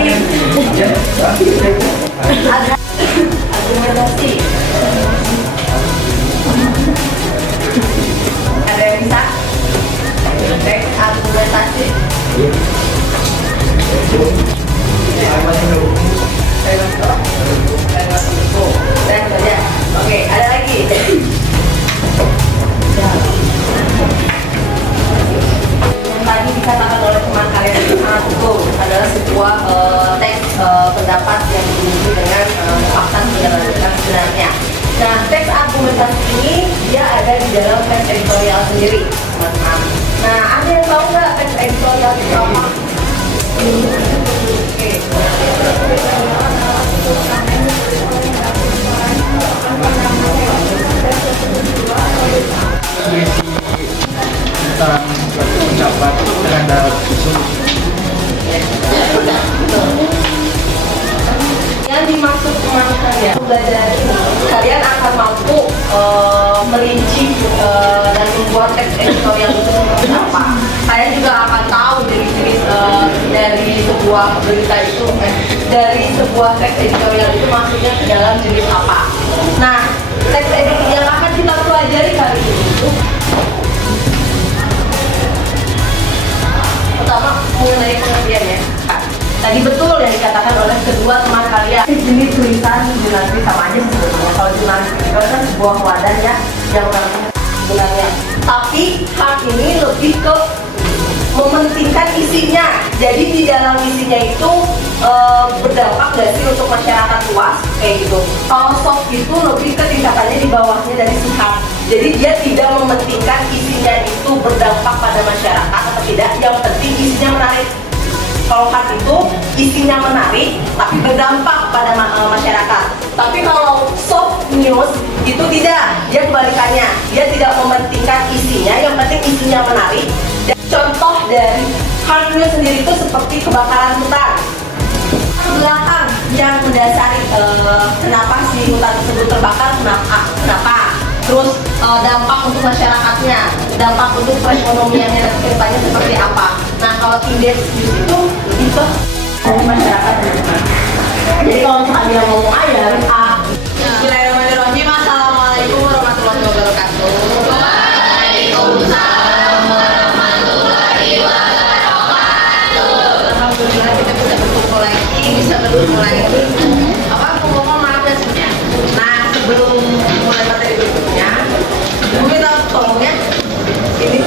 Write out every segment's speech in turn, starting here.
Argumentasi. Ada yang bisa? Teks argumentasi. Oke, ada lagi. Yang tadi dikatakan oleh teman kalian itu sangat betul, adalah sebuah teks pendapat yang diuji dengan fakta yang sebenarnya. Nah, teks argumentasi ini dia ada di dalam teks editorial sendiri, teman-teman. Nah, ada yang tahu nggak teks editorial itu apa? Oke. Tentang suatu pendapat terhadap isu. Yang dimaksud teman kalian belajar ini, kalian akan mampu merinci dan membuat teks editorial itu seperti apa. Kalian juga akan tahu jenis-jenis dari sebuah berita itu, dari sebuah teks editorial itu maksudnya ke dalam jenis apa. Nah, teks editorial yang akan kita pelajari kali ini itu pertama mengenai pengertiannya. Tadi betul yang dikatakan oleh kedua teman kalian. Jenis tulisan jurnalistik sama aja sebenarnya. Kalau jurnalistik itu kan sebuah wadah ya yang sebenarnya. Tapi hal ini lebih ke mementingkan isinya. Jadi di dalam isinya itu berdampak nggak sih untuk masyarakat luas kayak gitu. Kalau soft itu lebih ke tingkatannya di bawahnya dari si hard. Jadi dia tidak mementingkan isinya itu berdampak pada masyarakat atau tidak. Yang penting isinya menarik. Kalau hard itu isinya menarik tapi berdampak pada masyarakat. Tapi kalau soft news itu tidak, dia kebalikannya. Dia tidak mementingkan isinya, yang penting isinya menarik. Dan contoh dari hard news sendiri itu seperti kebakaran hutan. Belakang yang mendasari kenapa si hutan tersebut terbakar, kenapa? Terus dampak untuk masyarakatnya, dampak untuk perekonomiannya dan kedepannya seperti apa. Nah, kalau indeks news itu lebih ke dari masyarakat. Jadi kalau misalkan dia ngomong A ya harus A. Bismillahirrahmanirrahim. Assalamualaikum warahmatullahi wabarakatuh. Waalaikumsalam warahmatullahi wabarakatuh. Alhamdulillah kita bisa berkumpul lagi, apa pokoknya maaf ya sebenarnya. Nah, sebelum mulai materi berikutnya, ibu minta tolongnya ini.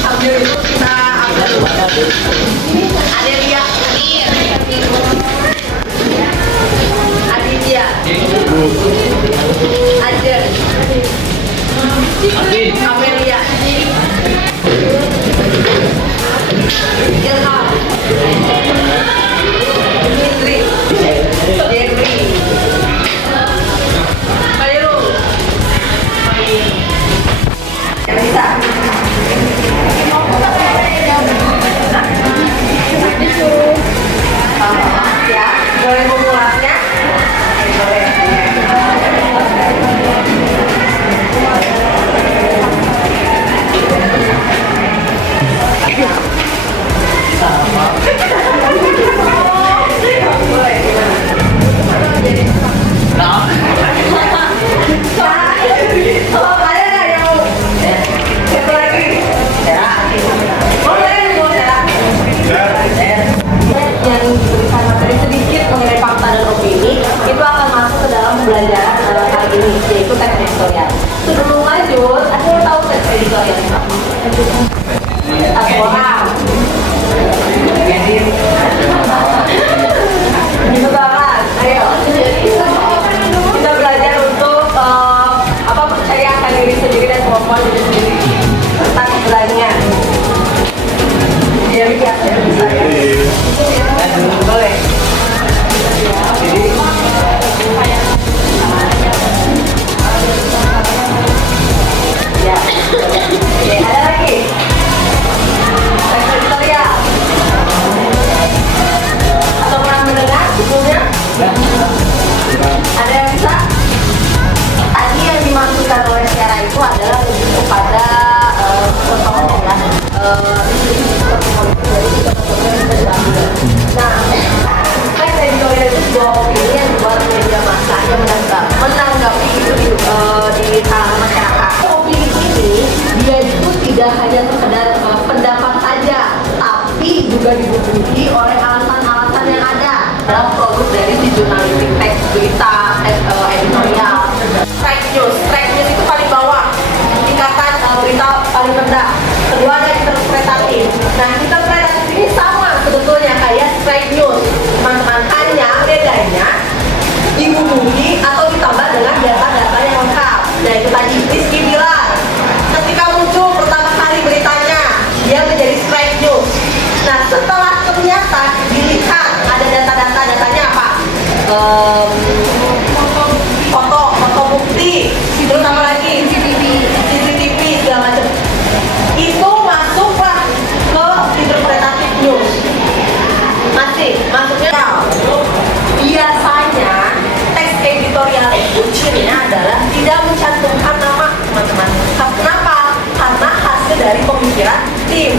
Sambil itu kita ambil dulu. Ini ada dia, Aditya, Aden, Amelia, Ilham, Fitri, Henry, Khairul, yang bisa. Ya, boleh mengulasnya? Boleh. Kalau ada nggak yang mau? Satu lagi. Boleh. Yang tulisan materi sedikit mengenai fakta dan opini itu akan masuk ke dalam pembelajaran kali ini, yaitu teks editorial. Sebelum lanjut, ada yang tahu teks editorial? Satu orang. Itu banget. Ayo. Kita belajar untuk percayakan diri sendiri dan kemampuan diri sendiri tentang keberanian. Jadi biasa bisa ya. Boleh. Ya. Oke, ada lagi. Teks berita editorial. Strike news itu paling bawah, tingkatan berita paling rendah. Kedua ada interpretatif. Nah, interpretatif ini sama sebetulnya kayak strike news, teman-teman, hanya bedanya dihubungi atau ditambah dengan data-data yang lengkap. Nah, itu tadi Rizky bilang ketika muncul pertama kali beritanya dia menjadi strike news. Nah, setelah ternyata dilihat ada datanya apa, foto bukti, terus apa lagi, CCTV segala macam, itu masuklah ke interpretatif news. Masuknya biasanya teks editorial itu cirinya adalah tidak mencantumkan nama, teman-teman. Kenapa? Karena hasil dari pemikiran tim.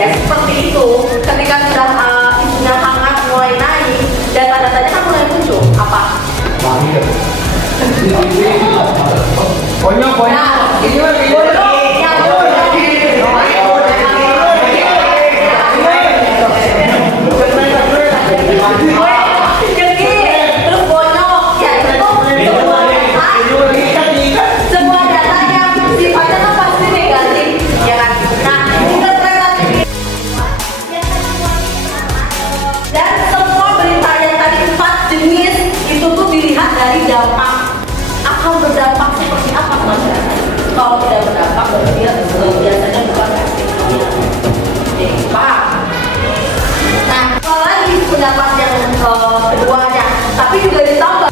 Ya seperti itu, ketika sudah isunya hangat mulai naik, data-datanya kan mulai muncul. Apa? Konyol. Semua data yang sifatnya kan pasti negatif, ya kan? Nah, interpretasi dan semua berita yang tadi 4 jenis itu tuh dilihat dari dampak, akan berdampak seperti apa ke masyarakat. Kalau tidak berdampak, berarti dia biasanya bukan kasih. Oke, paham? Nah, kalau lagi pendapat yang keduanya, tapi juga ditambah.